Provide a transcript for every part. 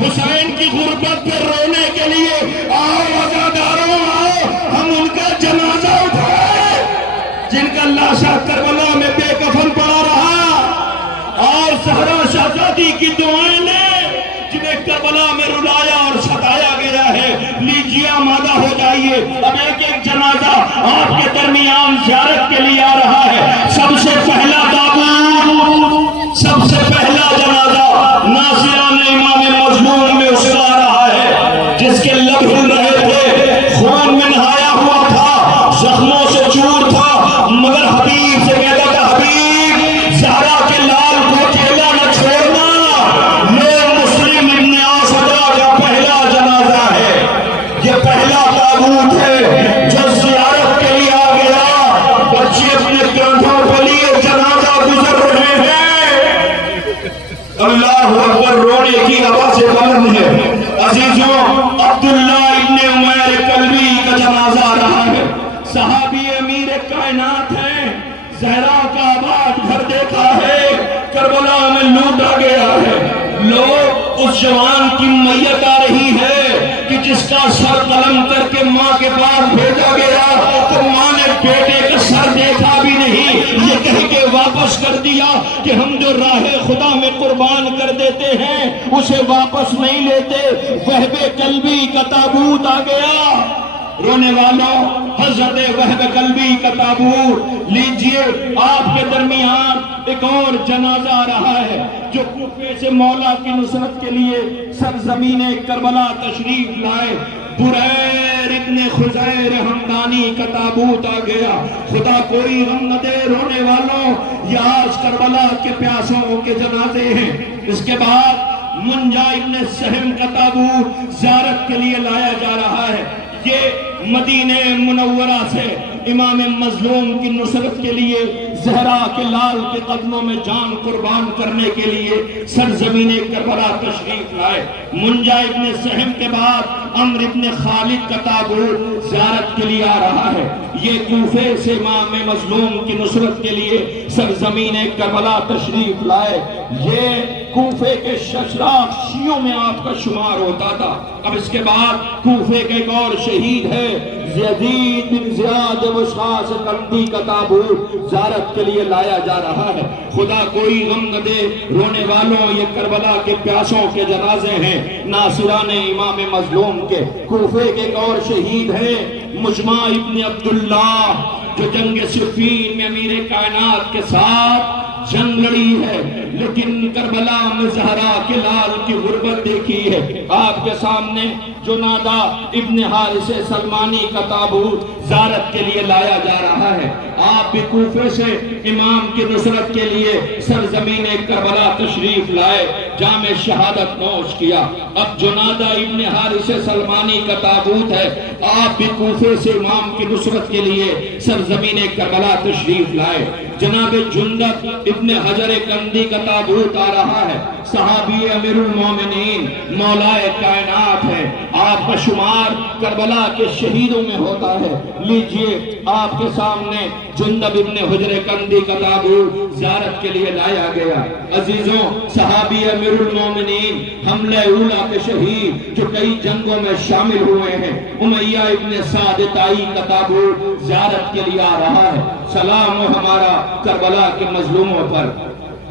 حسین کی غربت پر رونے کے لیے آؤ وفاداروں آؤ، ہم ان کا جنازہ اٹھائیں جن کا لاشا کربلا میں بے کفن پڑا رہا، اور زہرا شہزادی کی دعائیں لیں جنہیں کربلا میں رلایا اور ستایا گیا ہے۔ لیجیے آمادہ ہو جائیے، اب ایک ایک جنازہ آپ کے درمیان زیارت کے لیے آ رہا ہے۔ سب سے پہلا تابوت، سب سے پہلا جنازہ ناصران امام مظلوم میں اس کا آ رہا ہے، جس کے لب ہل رہے تھے، خون میں نہایا ہوا تھا، زخموں سے چور تھا، مگر حبیب سے کہتا تھا حبیب زہرا کے لال کو اکیلا نہ چھوڑنا۔ یہ مسلم ابن آسدہ کا پہلا جنازہ ہے، یہ پہلا تابوت ہے جو زیارت کے لیے آ گیا۔ بچے اپنے کندھوں پہ لیے جنازہ گزر رہے ہیں۔ اللہ اکبر، رونے کی آواز بلند ہے۔ عزیزوں، عبداللہ ابن عمیر کلبی کا جنازہ آ رہا ہے، صحابی امیر کائنات ہیں، زہرا کا آباد گھر دیکھا ہے، کربلا میں لوٹا گیا ہے۔ لوگ اس جوان کی میت آ رہی ہے کہ جس کا سر قلم کر کے ماں کے پاس بھیجا گیا، تو ماں نے بیٹے کا سر دیکھا بھی نہیں، یہ کہہ کے واپس کر دیا کہ ہم جو راہ خدا میں قربان کر دیتے ہیں اسے واپس نہیں لیتے۔ وہب کلبی کا تابوت آ گیا۔ رونے والوں، حضرت وہب کلبی کا تابوت لیجئے، آپ کے درمیان ایک اور جنازہ آ رہا ہے جو کوفے سے مولا کی نصرت کے لیے سرزمین کربلا تشریف لائے۔ بریر ابن خزیر حمدانی کا تابوت آ گیا۔ خدا کوئی غم نہ دے رونے والوں، یہ آج کربلا کے پیاسوں کے جنازے ہیں۔ اس کے بعد منجا ابن سہم کا تابوت زیارت کے لیے لایا جا رہا ہے۔ یہ مدینہ منورہ سے امام مظلوم کی نصرت کے لیے، زہرا کے لال کے قدموں میں جان قربان کرنے کے لیے سرزمین کربلا تشریف لائے۔ منجا ابن سہم کے بعد عمرو ابن خالد کا تابوت زیارت کے لیے آ رہا ہے۔ یہ کوفے سے امام مظلوم کی نصرت کے لیے سرزمین کربلا تشریف لائے۔ یہ کوفے کے ششراق شیعوں میں آپ کا شمار ہوتا تھا۔ اب اس کے بعد کوفے کے ایک اور شہید ہے، یزید بن زیاد وشاش کندی کا تابوت زیارت کے لیے لایا جا رہا ہے۔ خدا کوئی غم نہ دے رونے والوں، یہ کربلا کے پیاسوں کے جنازے ہیں، ناصران امام مظلوم کے۔ کوفے کے ایک اور شہید ہیں مجمع ابن عبداللہ، جو جنگ صفین میں امیر کائنات کے ساتھ جنگ لڑی ہے، لیکن کربلا میں زہرا کے لال کی غربت دیکھی ہے۔ آپ کے سامنے جنادہ ابن حارث سلمانی کا تابوت زیارت کے لیے لایا جا رہا ہے۔ آپ بھی کوفے سے امام کی نصرت کے لیے سرزمین کربلا تشریف لائے، جام شہادت نوش کیا۔ اب جنادہ ابن حارث سلمانی کا تابوت ہے، آپ بھی کوفے سے امام کی نصرت کے لیے سرزمین کربلا تشریف لائے۔ جناب جندب ابن حجر کندی کا تابوت آ رہا ہے، صحابی امیر المومنین مولائے کائنات ہے، آپ کا شمار کربلا کے شہیدوں میں ہوتا ہے۔ لیجئے، آپ کے سامنے جندب ابن حجر کندی کا تابوت زیارت کے لیے لایا گیا۔ عزیزوں، صحابی امیر المومنین حملہ اولا کے شہید جو کئی جنگوں میں شامل ہوئے ہیں، امیہ ابن سعد تائی کا تابوت زیارت کے لیے آ رہا ہے۔ سلام ہو ہمارا کربلا کے مظلوموں پر۔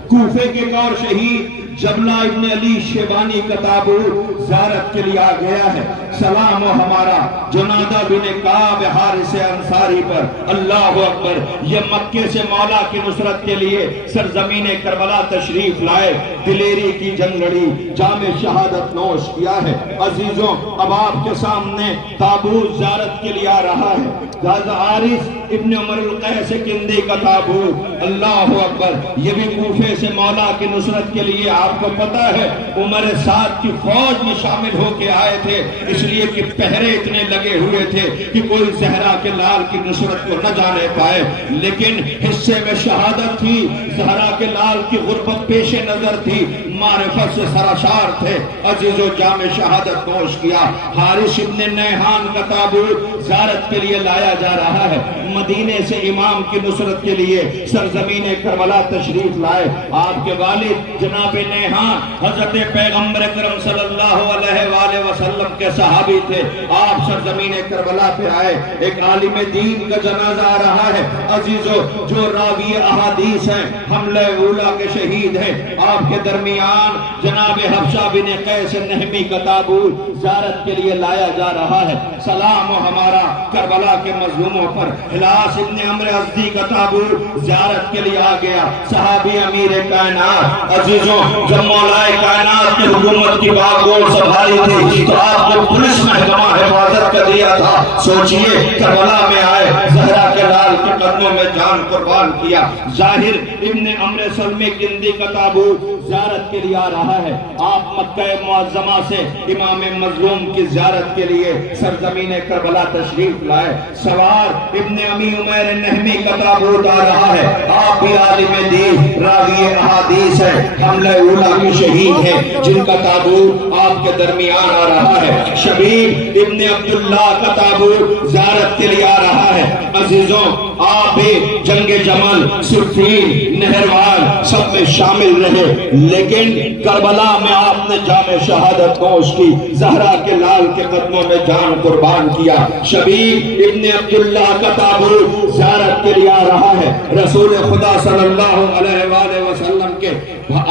کوفے کے ایک اور شہید جبلہ ابن علی شیبانی کا تابوت زیارت کے لیے آ گیا ہے۔ سلام ہو ہمارا جنادہ بن کعب حارث انصاری پر۔ اللہ اکبر، یہ مکے سے مولا کی نصرت کے لیے سرزمین کربلا تشریف لائے، دلیری کی جنگ لڑی، جام شہادت نوش کیا ہے۔ عزیزوں، اب آپ کے سامنے تابوت زیارت کے لیے آ رہا ہے، حارث ابن عمر القیس کندی کا تابوت۔ اللہ اکبر، یہ بھی کوفے سے مولا کی نصرت کے لیے، آپ کو پتا ہے عمر سعد کی فوج میں شامل ہو کے آئے تھے، اس لیے کہ پہرے اتنے لگے ہوئے تھے کہ کوئی زہرا کے لال کی نصرت کو نہ جانے پائے، لیکن حصے میں شہادت تھی، زہرا کے لال کی غربت پیش نظر تھی۔ معرفت سے سراشار تھے، عزیز و جام شہادت نوش کیا۔ حارث ابن نیحان کا تابوت زیارت کے لیے لایا جا رہا ہے، مدینے سے امام کی نصرت کے لیے سرزمین کربلا تشریف لائے۔ آپ کے والد جناب نیحان حضرت پیغمبر اکرم صلی اللہ علیہ وآلہ وسلم کے صحابی تھے۔ آپ سرزمین کربلا پہ آئے، ایک عالم دین کا جنازہ آ رہا ہے۔ عزیزو، جو راوی احادیث ہیں، حملہ اولا کے شہید ہیں، آپ کے درمیان جناب حبشہ بن قیس نہمی کا تابوت زیارت کے لیے لایا جا رہا ہے۔ سلام و ہمارا کربلا کے مظلوموں پر۔ ہلاس ابن عمرو ازدی کا تابوت زیارت کے لیے آ گیا، صحابی امیر کائنات۔ عزیزوں، جب مولا کائنات کی حکومت کی باغ سنبھالی تھی تو آپ کو پولیس محکمہ حفاظت کر دیا تھا۔ سوچئے، کربلا میں آئے، زہرا کے لال کے قدموں میں جان قربان کیا۔ ظاہر ابن عمرو سلمی کندی کا تابوت زیارت کے لیے آ رہا ہے۔ آپ مکہ معظمہ سے امام مظلوم کی زیارت کے لیے سرزمین کربلا تشریف لائے۔ سوار ابن امی عمیر نہمی کا تابوت آ رہا ہے۔ آپ بھی عالم دین، راوی احادیث ہے، حملہ اولا کے شہید ہیں، جن کا تابوت آپ کے درمیان آ رہا ہے۔ شبیب ابن عبداللہ کا تابوت زیارت کے لیے آ رہا ہے۔ عزیزوں، آپ بھی جنگ جمل، صفین، نہروان سب میں شامل رہے، لیکن کربلا میں آپ نے جام شہادت نوش کی، زہرا کے لال کے قدموں میں جان قربان کیا۔ شبیب ابن عبداللہ کا تابوت زیارت کے لیے آ رہا ہے۔ رسول خدا صلی اللہ علیہ وآلہ وسلم کے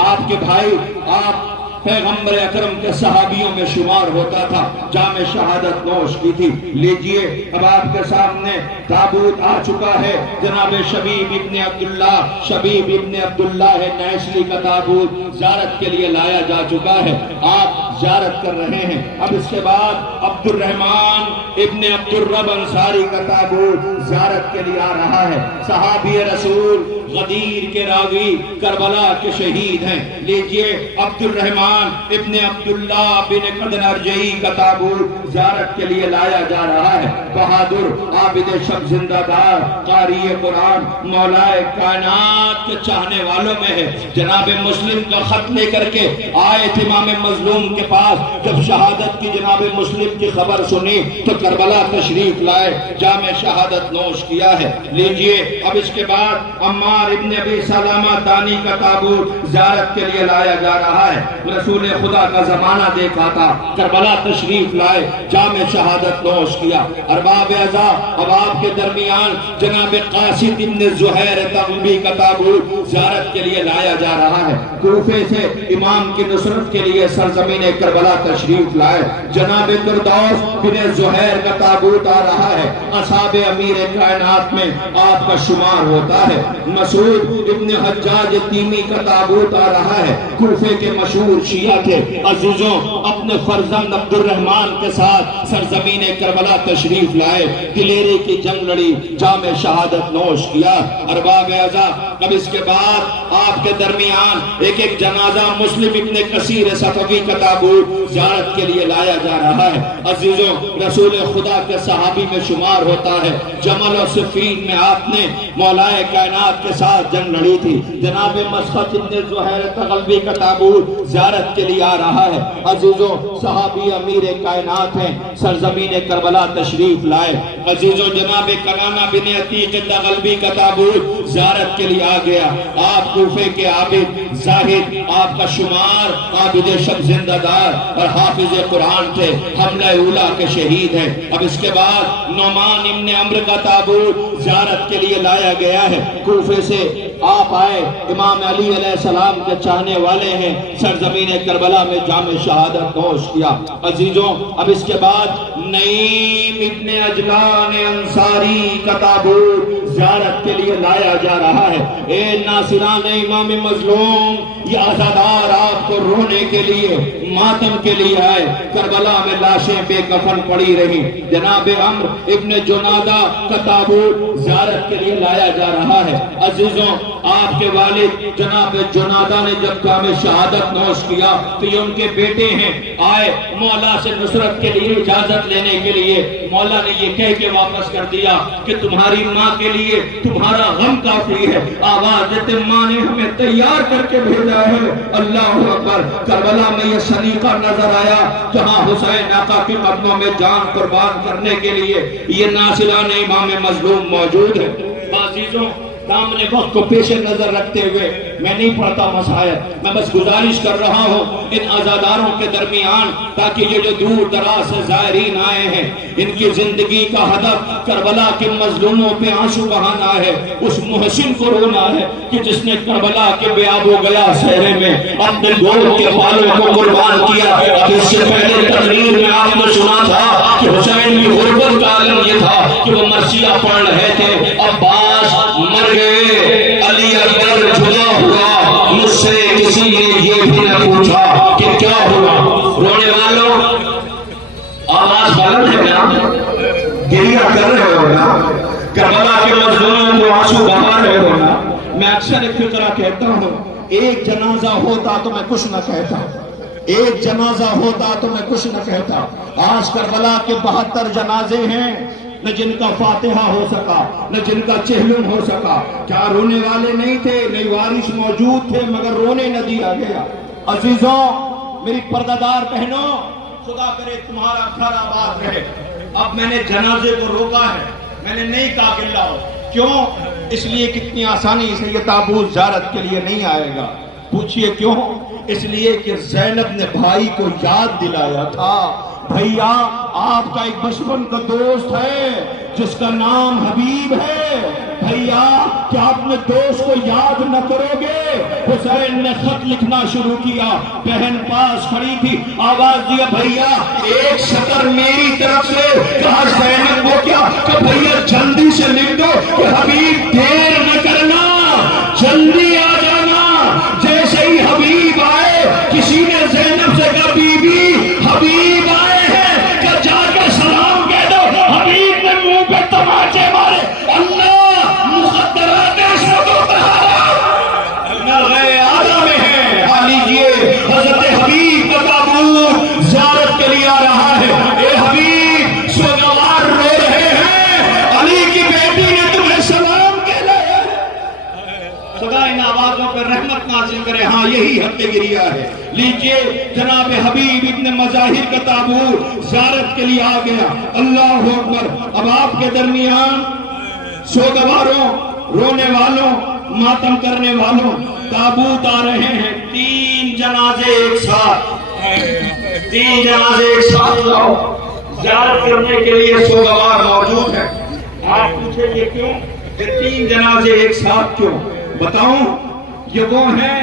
آپ کے بھائی، آپ پیغمبر اکرم کے صحابیوں میں شمار ہوتا تھا، جام شہادت نوش کی تھی۔ لیجئے، اب آپ کے سامنے تابوت آ چکا ہے، جناب شبیب ابن عبداللہ، شبیب ابن عبداللہ نیسلی کا تابوت زیارت کے لیے لایا جا چکا ہے۔ آپ زیارت کر رہے ہیں۔ اب اس کے بعد عبد الرحمن ابن عبد الرب انصاری کا تابوت زیارت کے لیے آ رہا ہے۔ صحابی رسول، غدیر کے راوی، کربلا کے شہید ہیں۔ لیجئے، عبد الرحمن ابن عبداللہ بن قدنرجئی کا تابوت زیارت کے لیے لایا جا رہا ہے۔ بہادر، عابد شب، زندہ دار، قاری قرآن، مولا کائنات کے چاہنے والوں میں ہے۔ جناب مسلم کا خط لے کر کے آئے تھے امام مظلوم کے پاس، جب شہادت کی جناب مسلم کی خبر سنی تو کربلا تشریف لائے، جام شہادت نوش کیا ہے۔ لیجئے، اب اس کے بعد عمار ابن ابی سلامہ دانی کا تابوت زیارت کے لیے لایا جا رہا ہے۔ رسول خدا کا زمانہ دیکھا تھا، کربلا تشریف لائے، جام شہادت نوش کیا۔ ارباب اعزا، اب آپ کے درمیان جناب قاسد ابن زہیر تغلبی کا تابوت زیارت کے لیے لایا جا رہا ہے۔ کوفے سے امام کی نصرت کے لیے سرزمین کربلا تشریف لائے، جناب دردوس بن زہیر کا تابوت آ رہا ہے۔ اصحاب امیر کائنات میں آپ کا شمار ہوتا ہے۔ مسعود ابن حجاج تیمی کا تابوت آ رہا ہے، کوفے کے مشہور شیعہ تھے۔ عزیزوں، اپنے فرزند عبد الرحمن کے ساتھ سرزمین کربلا تشریف لائے، دلیری کی جنگ لڑی، جام شہادت نوش کیا۔ ارباب اعزا، اب اس کے بعد آپ کے درمیان ایک ایک جنازہ مسلم ابن کثیر صفوی کا تابوت زیارت کے لیے لایا جا رہا ہے۔ عزیزوں، رسول خدا کے صحابی میں شمار ہوتا ہے۔ جمل اور صفین میں آپ نے مولا کائنات کے ساتھ جنگ لڑی تھی۔ جناب مسعود ابن زہیر تغلبی کا تابوت زیارت کے لیے آ رہا ہے۔ عزیزوں، صحابی امیر کائنات ہیں، سرزمین کربلا تشریف لائے۔ عزیزوں، جناب کنانہ بن عتیق تغلبی کا تابوت زیارت کے لیے آ گیا۔ آپ کوفے کے عابد، زاہد، آپ کا شمار عابد شب، زندہ دار اور حافظ قرآن تھے، حملہ اولا کے شہید ہیں۔ اب اس کے بعد نعمان ابن عمرو کا تابوت زیارت کے لیے لایا گیا ہے۔ کوفے سے آپ آئے، امام علی علیہ السلام کے چاہنے والے ہیں، سرزمین کربلا میں جام شہادت نوش کیا۔ عزیزوں، اب اس کے بعد نعیم ابن عجلان انصاری کا تابوت زیارت کے لیے لایا جا رہا ہے۔ اے ناصران امام مظلوم، یہ عزادار آپ کو رونے کے لیے، ماتم کے لیے آئے۔ کربلا میں لاشیں بے کفن پڑی رہی۔ جناب عمرو ابن جنادہ کا تابوت زیارت کے لیے لایا جا رہا ہے۔ عزیزوں، آپ کے والد جناب جنادہ نے جب جام شہادت نوش کیا تو یہ ان کے بیٹے ہیں، آئے مولا سے نصرت کے لیے اجازت لینے کے لیے۔ مولا نے یہ کہہ کے واپس کر دیا کہ تمہاری ماں کے لیے تمہارا غم کافی ہے۔ آواز دیتے، ماں نے ہمیں تیار کر کے بھیجا ہے۔ اللہ اکبر، کربلا میں یہ سلیقہ نظر آیا جہاں حسین آقا کے قدموں میں جان قربان کرنے کے لیے یہ ناصران امام مظلوم موجود ہے۔ عزیزوں، دامن وقت کو پیش نظر رکھتے ہوئے میں نہیں پڑھتا مسائل، میں بس گزارش کر رہا ہوں ان عزاداروں کے درمیان، تاکہ یہ جو دور دراز سے زائرین آئے ہیں ان کی زندگی کا ہدف کربلا کے مظلوموں پہ آنسو بہانا ہے، اس محسن کو رونا ہے کہ جس نے کربلا کے بیاب و گیا صحرے میں اپنے گول کے بالوں کو قربان کیا۔ اب اس سے پہلے تقریر میں آپ نے سنا تھا کہ حسین کی غربت کا عالم یہ تھا کہ وہ مرثیہ پڑھ رہے تھے، عباس مر گئے، علی اکبر جدا ہوا، مجھ سے کسی نے یہ بھی نہ پوچھا کہ کیا ہوا۔ رونے والوں آواز بلند ہے نا، گریہ کر رہے ہو نا، کربلا کے مظلوموں کو آنسو بہا رہے ہو نا۔ میں اکثر ایک فکرہ کہتا ہوں، ایک جنازہ ہوتا تو میں کچھ نہ کہتا، ایک جنازہ ہوتا تو میں کچھ نہ کہتا۔ آج کربلا کے 72 جنازے ہیں، نہ جن کا فاتحہ ہو سکا، نہ جن کا چہلم ہو سکا۔ کیا رونے والے نہیں تھے؟ نہیں، وارث موجود تھے مگر رونے نہ دیا گیا۔ عزیزوں، میری پردہ دار بہنوں، خدا کرے تمہارا گھر آباد رہے۔ اب میں نے جنازے کو روکا ہے، میں نے نہیں کہا کہ لاؤ۔ کیوں؟ اس لیے کتنی آسانی سے یہ تابوت زیارت کے لیے نہیں آئے گا۔ پوچھئے کیوں؟ اس لیے کہ زینب نے بھائی کو یاد دلایا تھا، بھیا آپ کا ایک بچپن کا دوست ہے جس کا نام حبیب ہے، بھیا کیا آپ اپنے دوست کو یاد نہ کرو گے؟ حسین نے خط لکھنا شروع کیا، بہن پاس کھڑی تھی، آواز دیا بھیا ایک سطر میری طرف سے، کہا زینب کو کیا؟ کہ بھیا جلدی سے لکھ دو کہ حبیب دیر نہ کرنا، جلدی آ جانا۔ جیسے ہی حبیب آئے، کسی نے زینب سے کہا بی بی حبیب آئے ہیں، کہ جا کے سلام کہہ دو۔ حبیب نے منہ پہ تماچے مارے، اللہ مخدرات شروع نرغے آدھا میں ہے۔ آ لیجئے حضرت حبیب کا تابوت زیارت کے لیے آ رہا ہے۔ اے حبیب سوگوار رو رہے ہیں، علی کی بیٹی نے تمہیں سلام کہلایا ہے۔ خدا ان آوازوں پر رحمت نازل کرے۔ ہاں یہی حق گریہ ہے۔ لیجئے جناب حبیب ابن مظاہر کا تابوت زیارت کے لیے آ گیا۔ اللہ اکبر۔ اب آپ کے درمیان سوگواروں، رونے والوں، ماتم کرنے والوں تابوت آ رہے ہیں۔ 3 جنازے ایک ساتھ، 3 جنازے ایک ساتھ لاؤ۔ زیارت کرنے کے لیے سوگوار موجود ہے۔ آپ پوچھیں یہ کیوں؟ یہ 3 جنازے ایک ساتھ کیوں؟ بتاؤں، یہ وہ ہیں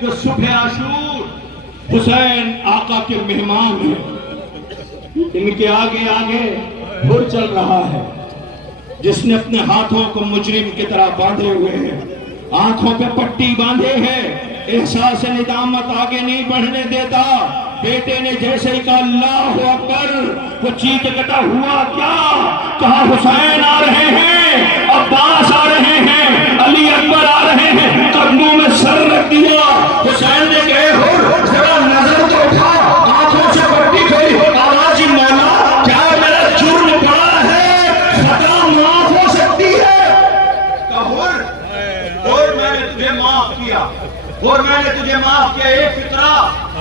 جو صبح عاشور حسین آقا کے مہمان ہیں، ان کے آگے آگے بھر چل رہا ہے، جس نے اپنے ہاتھوں کو مجرم کی طرح باندھے ہوئے ہیں، آنکھوں پہ پٹی باندھے ہیں، احساس ندامت آگے نہیں بڑھنے دیتا۔ بیٹے نے جیسے ہی کہا اللہ اکبر، وہ چیخ کٹا ہوا کیا؟ کہا حسین آ رہے ہیں، عباس آ رہے ہیں، علی اکبر آ رہے ہیں۔ قدموں میں سر رکھ دیا۔ حسین نے کہے ہو ذرا نظر تو اٹھا، آنکھوں سے پٹی پھیری، آواز مولا کیا میرا جرم بڑا ہے؟ خطا معاف ہو سکتی ہے؟ اور میں نے تجھے معاف کیا، اور میں نے تجھے معاف کیا۔ ایک فطرہ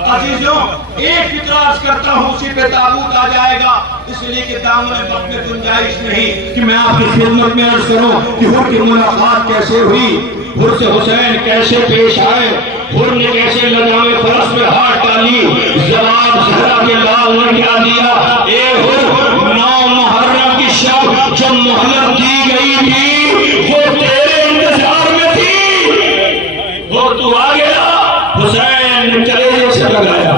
عزیزوں، ایک فطرہ عرض کرتا ہوں، اسی پہ تابوت آ جائے گا، اس لیے کہ دامن وقت میں گنجائش نہیں کہ میں آپ کی خدمت میں عرض کروں کہ حر کی ملاقات کیسے ہوئی، حر سے حسین کیسے پیش آئے، حر نے کیسے لجام فرس میں ہاتھ ڈالی، جواب زہرا کے لال نے کیا دیا۔ اے حر، 9 محرم کی شب جب مہلت دی گئی تھی وہ تیرے انتظار میں تھی، اور تو آ گیا، حسین نے کلیجے سے لگایا۔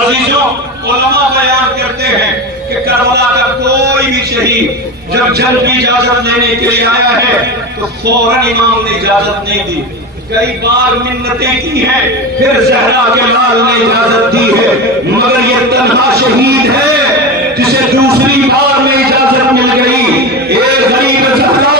عزیزوں، علماء بیان کرتے ہیں کہ کربلا کا کوئی بھی شہید جب جنگ کی اجازت لینے کے لیے آیا ہے تو فوراً امام نے اجازت نہیں دی، کئی بار منتیں کی ہیں، پھر زہرا کے لال نے اجازت دی ہے، مگر یہ تنہا شہید ہے جسے دوسری بار میں اجازت مل گئی۔ اے غریب زہرا،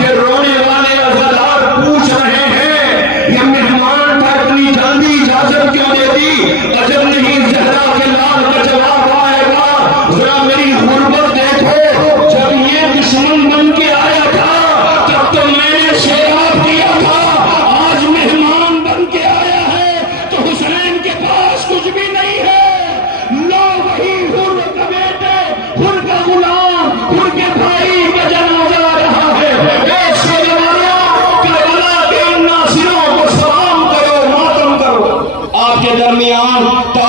یہ رونے والے عزادار پوچھ رہے ہیں یہ مہمان پر اتنی جلدی اجازت کیوں دے دی؟ عجب نہیں زہرا کے لال کا جواب آئے گا، ذرا میری غربت دیکھو، جب یہ دشمن بن کے آیا تھا تب تو میں نے سیراب کیا تھا، آج مہمان بن کے آیا ہے تو حسین کے پاس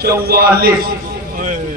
44।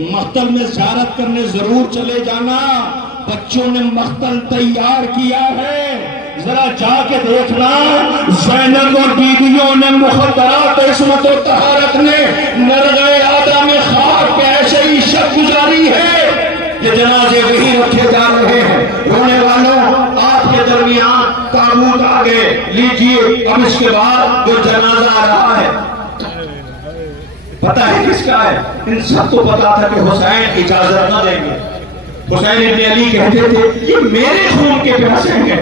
مقتل میں زیارت کرنے ضرور چلے جانا. بچوں نے مقتل تیار کیا ہے, ذرا جا کے دیکھنا. زینب اور بیویوں نے مخدرات عصمت و طہارت نے نرغے آدم میں خاک پہ ایسے ہی شب گزاری ہے. یہ جنازے وہی رکھے جا رہے ہیں. رونے والوں, آپ کے درمیان تابوت آ گئے, لیجئے. اب اس کے بعد جو جنازہ آ رہا ہے پتہ ہے کس کا ہے؟ ان سب کو پتا تھا کہ حسین اجازت نہ دیں گے. حسین ابن علی کہتے تھے یہ میرے خون کے پیاسے ہیں,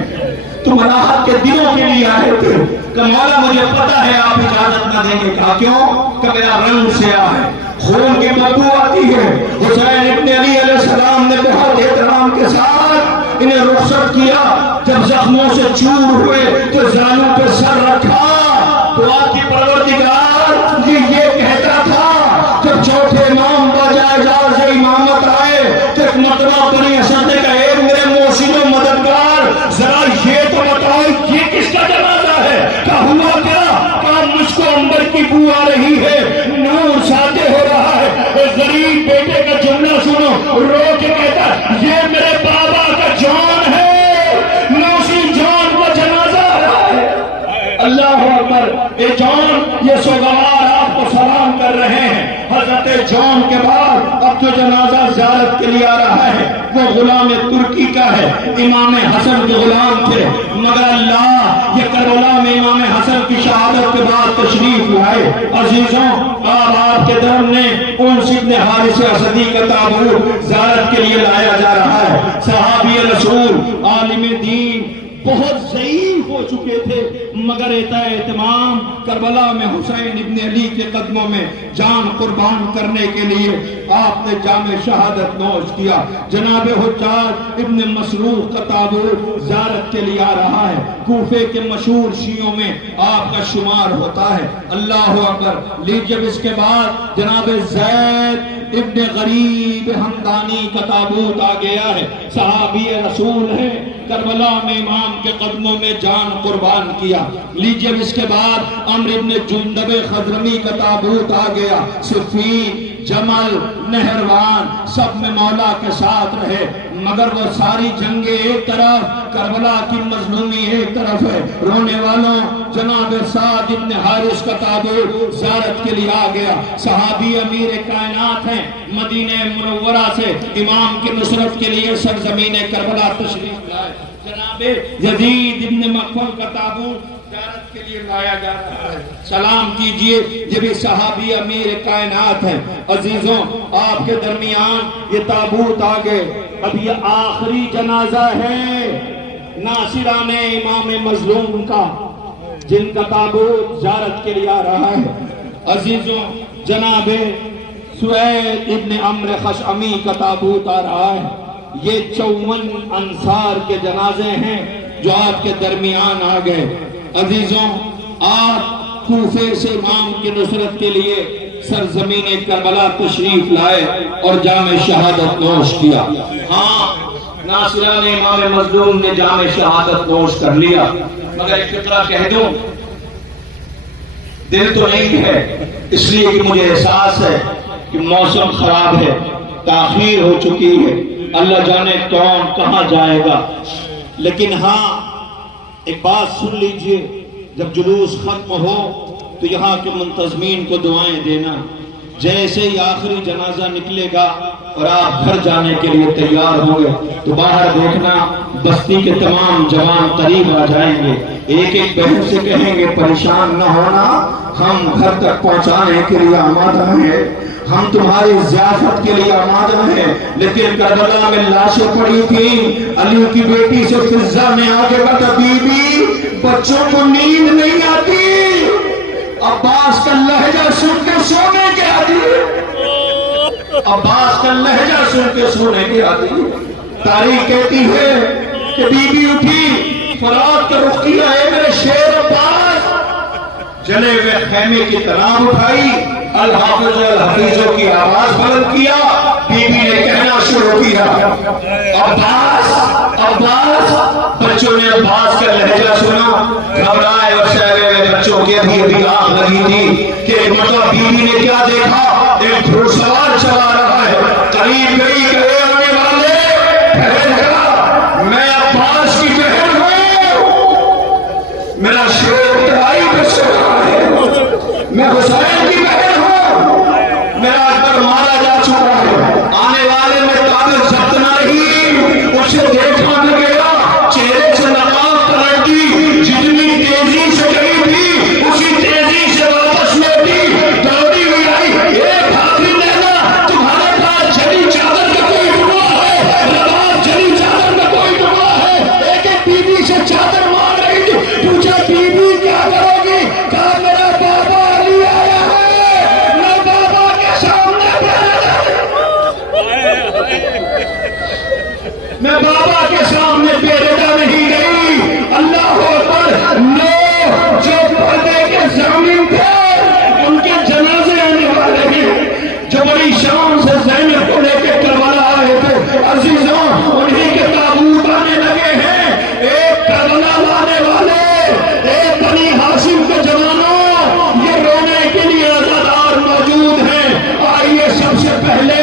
تم راحت کے دنوں کے لیے آئے تھے, کہ مولا مجھے پتا ہے آپ اجازت نہ دیں گے. کہا کیوں؟ کہ میرا رنگ سیاہ ہے, خون کی بدبو آتی ہے. حسین ابن علی علیہ السلام نے بہت احترام کے ساتھ انہیں رخصت کیا. جب زخموں سے چور ہوئے تو زانوں پہ سر رکھا. تو آپ کی پروردگار یہ کہتا تھا جب چوتھے امام بجائے جاز امامت آئے تو ایک مرتبہ بنی اسد نے کہا اے میرے محسن و مددگار, ذرا یہ تو بتاؤ یہ کس کا جنازہ ہے؟ کہا ہوا کیا؟ کہا مجھ کو اندر کی بو آ رہی ہے, نور ساطع ہو رہا ہے. غریب بیٹے کا جملہ سنو, رو کے کہتا یہ میرے بابا کا جان ہے, نوسی جان کا جنازہ آ رہا ہے. اللہ اکبر. اے جان, یہ سوگوار آپ کو سلام کر رہے ہیں. حضرت جان کے بعد اب جو جنازہ زیارت کے لیے آ رہا ہے وہ غلام ترکی کا ہے. امام حسن کے غلام تھے, مگر اللہ یہ کربلا میں امام حسن کی شہادت کے بعد تشریف لائے. عزیزوں, آپ کے در نے انس بن حارث اسدی کا تابوت زیارت کے لیے لایا جا رہا ہے. صحابی رسول, عالم دین, بہت ضعیف ہو چکے تھے, مگر اہتمام کربلا میں حسین ابن علی کے قدموں میں جان قربان کرنے کے لیے آپ نے جام شہادت نوش کیا. جناب حجاج ابن مسروق کا تابوت زیارت کے لیے آ رہا ہے. کوفے کے مشہور شیعوں میں آپ کا شمار ہوتا ہے. اللہ اکبر. لیجئے اس کے بعد جناب زید ابن غریب ہمدانی کا تابوت آ گیا ہے. صحابی رسول ہے, کربلا میں امام کے قدموں میں جان قربان کیا. لیجئے اس کے بعد عمرو ابن جندب خضرمی کا تابوت آ گیا. صفین, جمل, نہروان سب میں مولا کے ساتھ رہے, مگر وہ ساری جنگیں ایک طرف, کربلا کی مظلومی ایک طرف ہے. رونے والوں, جناب سعد ابن حارث کا تابوت زیارت کے لیے آ گیا. صحابی امیر کائنات ہیں, مدینہ منورہ سے امام کی نصرت کے لیے سرزمین کربلا تشریف لائے. جناب یزید ابن مقفل کا تابوت زیارت کے لیے لایا جا رہا ہے. سلام کیجئے, یہ بھی صحابی امیر کائنات ہیں. عزیزوں, آپ کے درمیان یہ تابوت آ گئے. اب یہ آخری جنازہ ہے ناصران امام مظلوم کا, جن کا تابوت زیارت کے لیے آ رہا ہے. عزیزوں, جناب سعید ابن عمرو خشعمی کا تابوت آ رہا ہے. یہ 54 انصار کے جنازے ہیں جو آپ کے درمیان آ گئے. عزیزوں, آپ کوفے سے امام کی نصرت کے لیے سرزمین کربلا تشریف لائے اور جام شہادت نوش کیا. ہاں, ناصران امام مظلوم نے جام شہادت نوش کر لیا, مگر ایک فقرہ کہہ دوں, دل تو نہیں ہے, اس لیے کہ مجھے احساس ہے کہ موسم خراب ہے, تاخیر ہو چکی ہے, اللہ جانے کون کہاں جائے گا. لیکن ہاں, ایک بات سن لیجئے, جب جلوس ختم ہو تو یہاں کے منتظمین کو دعائیں دینا. جیسے ہی آخری جنازہ نکلے گا اور آپ گھر جانے کے لیے تیار ہوں گے تو باہر دیکھنا بستی کے تمام جوان قریب آ جائیں گے. ایک ایک بہن سے کہیں گے پریشان نہ ہونا, ہم گھر تک پہنچانے کے لیے آمادہ ہیں, ہم تمہاری ضیافت کے لیے آمادہ ہیں. لیکن کربلا میں لاشیں پڑی تھیں, علی کی بیٹی سے فضا میں آگے بتا, بی بی بچوں کو نیند نہیں آتی, عباس کا لہجہ سن کے سونے کے عادی, عباس کا لہجہ سن کے سونے کے عادی. تاریخ کہتی ہے کہ بی بی اٹھی, فرات کا رخ کیا, اے میرے شیر عباس, جلے ہوئے خیمے کی تناب اٹھائی, الحافظ الحفیظوں کی آواز بلند کیا. بی بی نے کہنا شروع کیا, عباس عباس بچوں نے عباس کا لہجہ سنا، گھبرائے اور شہرے میں بچوں کے بھی آگ لگی تھی کہ ایک مرتبہ بیوی نے کیا دیکھا، ایک گھوڑ سوار چلا رہا ہے، قریب گئی کہ آنے والے بہن کا، میں عباس کی بہن ہوں، میرا شیر ترائی پہ سو رہا ہے، میں حسین کی بہن ہوں، میرا اکبر مارا جا چکا ہے، آنے والے میں تعبیر ضبط نہ رہی، اسے دیکھا نہ گیا، چہرے سے نقاب پلٹ دی، جتنی تیزی سے گئی تھی اسی تیزی سے واپس لیتی، دوڑی ہوئی آئی، ایک بھاگی لینا تمہارے پاس جلی چادر کا کوئی ٹکڑا ہے، لباس جلی چادر کا کوئی ٹکڑا ہے، ایک ایک بی بی سے چادر مار رہی تھی، پوچھا بی بی کیا کرو گی، کہا میرا بابا علی آیا ہے، میں بابا کے سامنے میں بابا کے سامنے بے رضا نہیں گئی، اللہ اکبر، لوگ جو پردے کے ضامن تھے ان کے جنازے آنے والے ہیں، جو بڑی شان سے زینب کو لے کے کربلا آئے تھے، عزیزوں انہی کے تابوت آنے لگے ہیں، ایک کربلا لانے والے، ایک بنی ہاشم کے جوانوں، یہ رونے کے لیے عزادار موجود ہیں، آئیے سب سے پہلے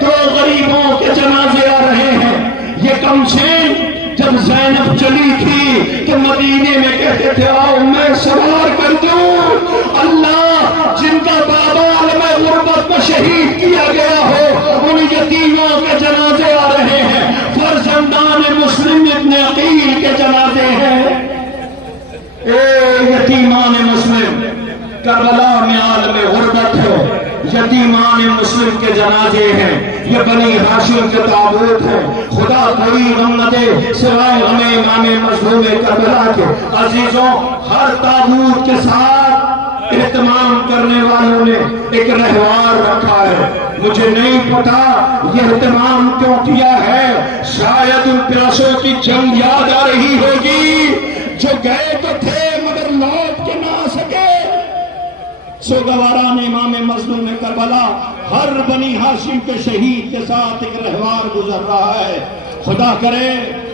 دو غریبوں کے جنازے آ رہے ہیں، یہ کمشین جب زینب چلی تھی تو مدینے میں کہتے تھے آؤ میں سوار کر دوں، اللہ جن کا بابا عالم غربت کو شہید کیا گیا ہو ان یتیموں کے جنازے آ رہے ہیں، فرزندان مسلم ابن عقیل کے جنازے ہیں، اے یتیمان مسلم، کربلا میں عالم غربت ہے، یتیمان مسلم کے جنازے ہیں، یہ بنی ہاشم کے تابوت ہے، خدا کوئی غم نہ دے سوائے غم امام مظلوم کربلا کے، عزیزوں ہر تابوت کے ساتھ اہتمام کرنے والوں نے ایک رہوار رکھا ہے، مجھے نہیں پتا یہ اہتمام کیوں کیا ہے، شاید ان پیاسوں کی جنگ یاد آ رہی ہوگی جو گئے تو تھے مگر لوٹ کے نہ آ سکے، سوگواران امام مظلوم کربلا ہر بنی ہاشم کے شہید کے ساتھ ایک رہوار گزر رہا ہے، خدا کرے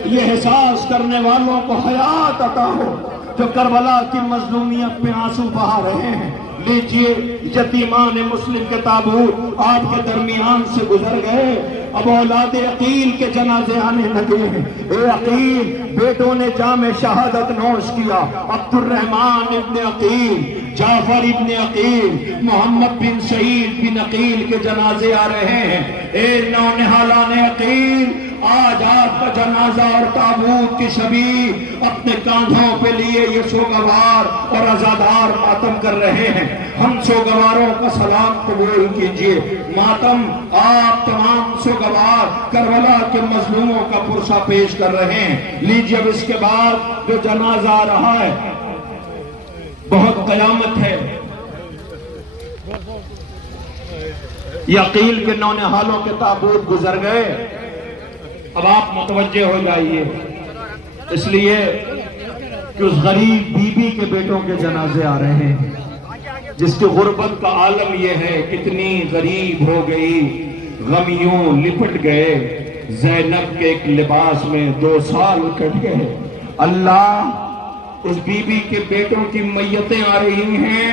یہ احساس کرنے والوں کو حیات عطا ہو جو کربلا کی مظلومیت میں آنسو بہا رہے ہیں، لیجئے یتیمان مسلم کے تابوت آپ کے درمیان سے گزر گئے، اب اولاد عقیل کے جنازے آنے لگے ہیں، اے عقیل بیٹوں نے جام شہادت نوش کیا، عبد الرحمن ابن عقیل، جعفر ابن عقیل، محمد بن سعید بن عقیل کے جنازے آ رہے ہیں، اے نونہالان عقیل آج آپ کا جنازہ اور تابوت کی شبیہ اپنے کاندھوں پہ لیے یہ سوگوار اور عزادار ماتم کر رہے ہیں، ہم سوگواروں کا سلام قبول کیجئے، ماتم آپ تمام سوگوار کربلا کے مظلوموں کا پرسہ پیش کر رہے ہیں، لیجئے اب اس کے بعد جو جنازہ آ رہا ہے بہت قیامت ہے، یہ عقیل کے نونہالوں کے تابوت گزر گئے، اب آپ متوجہ ہو جائیے، اس لیے کہ اس غریب بی بی کے بیٹوں کے جنازے آ رہے ہیں جس کی غربت کا عالم یہ ہے، کتنی غریب ہو گئی، غم یوں لپٹ گئے، زینب کے ایک لباس میں 2 سال کٹ گئے، اللہ اس بی بی کے بیٹوں کی میتیں آ رہی ہیں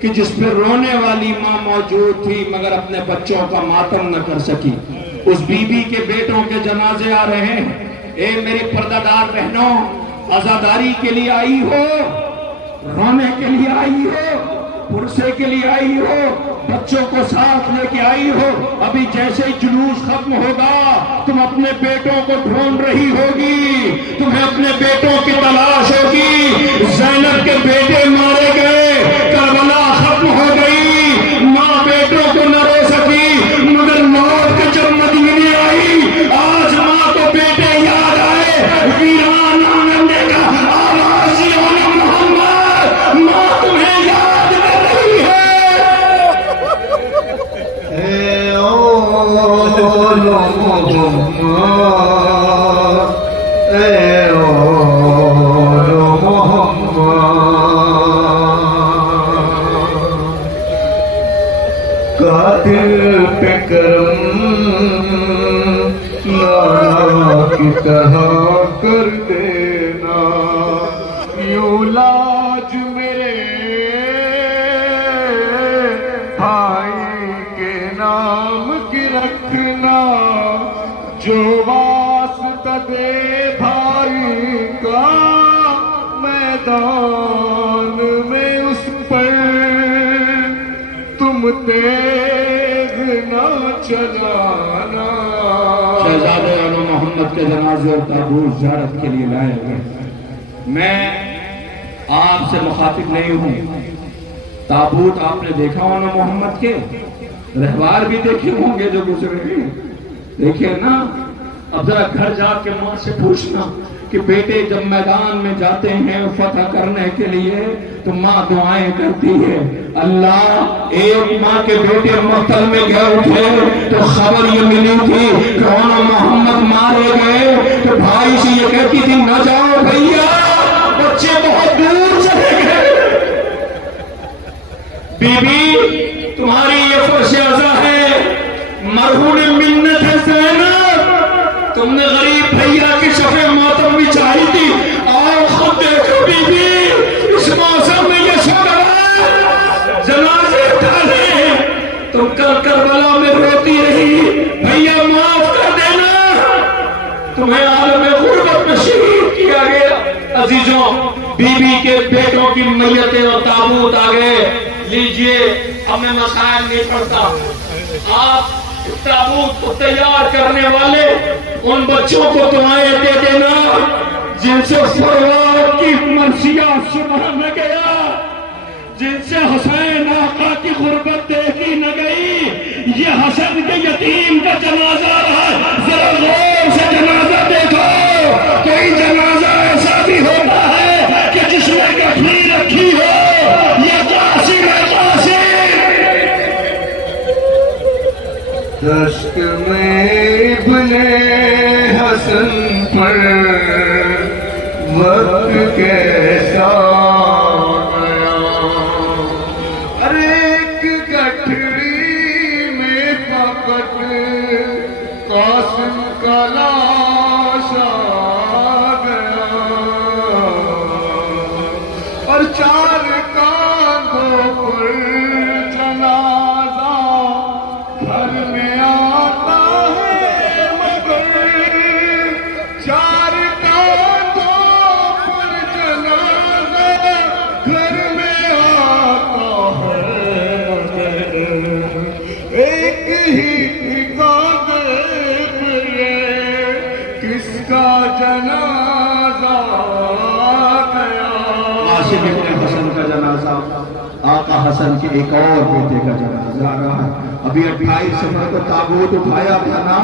کہ جس پہ رونے والی ماں موجود تھی مگر اپنے بچوں کا ماتم نہ کر سکی، اس بی بی کے بیٹوں کے جنازے آ رہے ہیں، اے میری پردہ دار بہنوں، عزاداری کے لیے آئی ہو، رونے کے لیے آئی ہو، پرسے کے لیے آئی ہو، بچوں کو ساتھ لے کے آئی ہو، ابھی جیسے جلوس ختم ہوگا تم اپنے بیٹوں کو ڈھونڈ رہی ہوگی، تمہیں اپنے بیٹوں کی تلاش ہوگی، زینب کے بیٹے مارے گئے، کربلا ختم ہو گئی، ماں بیٹوں کو نہ رو سکی، مگر موت کے جب مدینے آئی، آج ماں کو بیٹے یاد آئے، ویران آنندے کا آواز محمد، ماں تمہیں یاد کر رہی ہے، اے اولو محمد، اے اولو محمد، قاتل پہ کرم لالا کی طرح کر دے، جو واسطہ دے بھائی کا میدان میں اس پر تم تیز نہ چلانا. شہزادے انو محمد کے جنازے اور تابوت زیارت کے لیے لائے گئے. میں آپ سے مخاطب نہیں ہوں. تابوت آپ نے دیکھا انو محمد کے رہوار بھی دیکھے ہوں گے جو گزرے ہیں. دیکھیں نا. اب ذرا گھر جا کے ماں سے پوچھنا کہ بیٹے جب میدان میں جاتے ہیں فتح کرنے کے لیے تو ماں دعائیں کرتی ہے. اللہ ایک ماں کے بیٹے مقتل میں گئے تھے تو خبر یہ ملی تھی کہ انو محمد مارے گئے تو بھائی سے یہ کہتی تھی نہ جاؤ بھیا بچے بہت دور چلے گئے. بی بی تمہاری یہ فرش عزا ہے مرہون منت ہے زینب. تم نے غریب بھیا کی شفع ماتم بھی چاہی تھی. آؤ خود دیکھو بی بی اس موسم میں یہ شکرا جنازے اٹھانے ہیں. تم کل کربلا میں روتی رہی بھیا معاف کر دینا. تمہیں عالم غربت میں شہید کیا گیا. عزیزوں بی بی کے بیٹوں کی میتیں اور تابوت آ گئے. لیجئے اب میں مسائل نہیں پڑھتا. آپ تابوت کو تیار کرنے والے ان بچوں کو دعائیں دے دینا جن سے سروار کی منشیات شمار نہ گیا, جن سے حسین آقا کی غربت دیکھی نہ گئی. یہ حسن کے یتیم کا جنازہ رہا. ذرا غور سے جنازہ دیکھو. کوئی جنازہ ایسا بھی ہوتا ہے کہ جس میں گٹھلی رکھی ہو. یہ قاسم ہے قاسم. دشت میں ابن حسن پر وقت کیسا گیا. ہر ایک گٹھڑی میں فقط قاسم کا لاش آ گیا اور چار کاندھوں پر جنازہ گھر میں آتا ہے مگر چار کاندھوں پر جنازہ گھر میں آتا ہے مگر ایک ہی کاغذ پہ کس کا جنازہ گیا. عاشق ابن حسن کا جنازہ, آقا حسن کے ایک اور بیٹے کا جنازہ آ رہا ہے. ابھی 28 سفر کو تابوت اٹھایا تھا نا,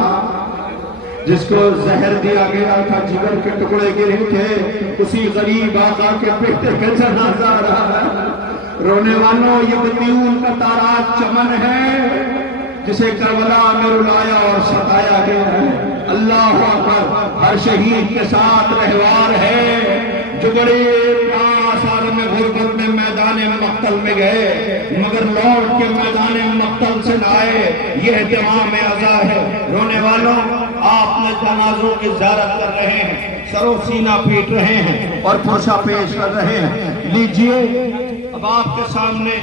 جس کو زہر دیا گیا تھا, جگر کے ٹکڑے گرے تھے, اسی غریب آقا کے بیٹے کا جنازہ آ رہا ہے. رونے والوں یہ بدیون کا تاراج چمن ہے جسے کربلا میں رلایا اور ستایا گیا ہے. اللہ اکبر. ہر شہید کے ساتھ رہوار ہے جو بڑے پیاس عالم غربت میں میدان مقتل میں گئے مگر لوٹ کے میدان مقتل سے نہ آئے. یہ اہتمام عزا ہے. رونے والوں آپ نے جنازوں کی زیارت کر رہے ہیں, سرو سینہ پیٹ رہے ہیں اور پرشا پیش کر رہے ہیں. لیجئے اب آپ کے سامنے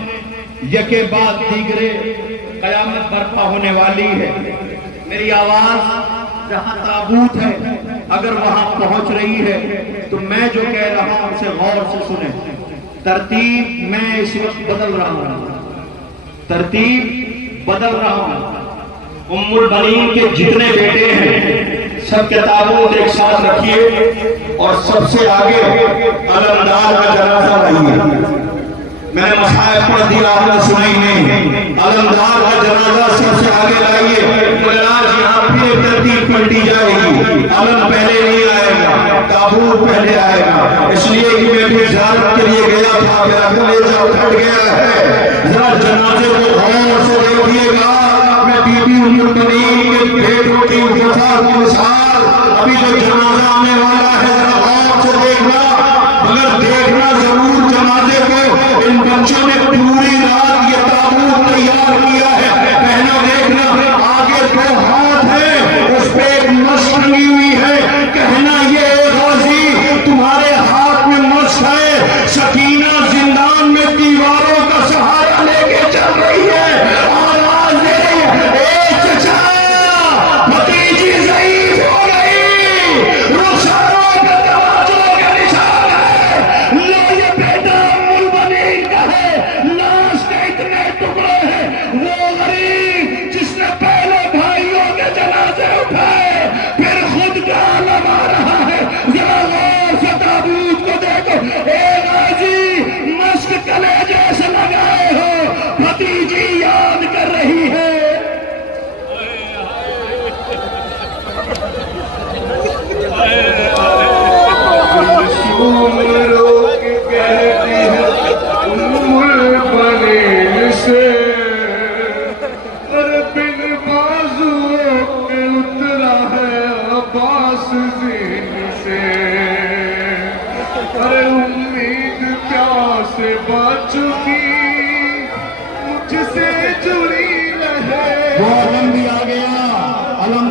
یکے بعد دیگرے قیامت برپا ہونے والی ہے. میری آواز جہاں تابوت ہے اگر وہاں پہنچ رہی ہے تو میں جو کہہ رہا ہوں اسے غور سے سنیں. ترتیب میں اس وقت بدل رہا ہوں, ترتیب بدل رہا ہوں. ام البنین کے جتنے بیٹے ہیں سب کے تابوت ایک ساتھ رکھیے اور سب سے آگے علمدار کا جنازہ رہیے. میں نے مسائل پڑھ دیا, آپ نے سنا ہی نہیں. علمدار کا جنازہ سب سے آگے لائیے. آج یہاں پھر ترتیب پلٹی جائے گی. علم پہلے نہیں آئے گا, تابوت پہلے آئے گا. اس لیے کہ میں بھی زیارت کے لیے گیا تھا, میرا کلیجہ پھٹ گیا ہے. ذرا جنازے کو غور سے دیکھیے گا. میں بی بی ام البنین کے بیٹوں کی مثال ابھی جو جنازہ آنے والا ہے ذرا غور سے دیکھنا. مگر دیکھنا ضرور جنازے کو. ان بچوں نے پوری رات یہ تابوت تیار کیا ہے. پہنا دیکھنا آگے دو ہاتھ ہے, اس پہ ایک مشق ٹنگی ہوئی ہے. کہنا یہ غازی تمہارے ہاتھ میں مشق ہے. سکینہ زندان میں دیواروں کا سہارا لے کے چل رہی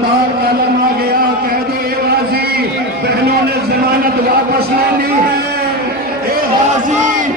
باہر قلم آ گیا، کہہ دو اے غازی، بہنوں نے ضمانت واپس لینی ہے، اے غازی